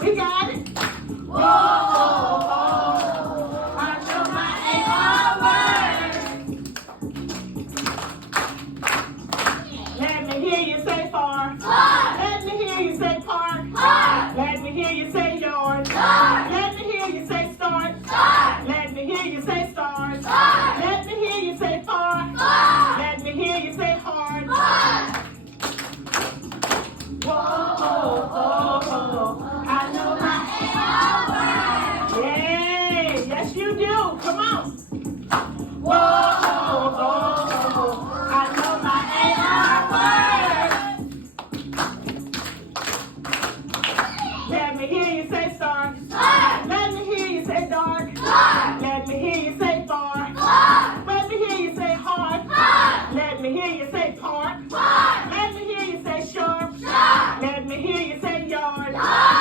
We got it. Whoa, I know my AR word. Let me hear you say far. Let me hear you say park. Let me hear you say yard. Let me hear you say start. Let me hear you say stars. Let me hear you say far. Let me hear you say hard. Whoa, I know my AR word. Yay, yes you do. Come on. Whoa, I know my AR word. Let me hear you say start. Let me hear you say dark. Let me hear you say far. Let me hear you say hard. Let me hear you say park. Let me hear you say sharp. Let me hear you say yard.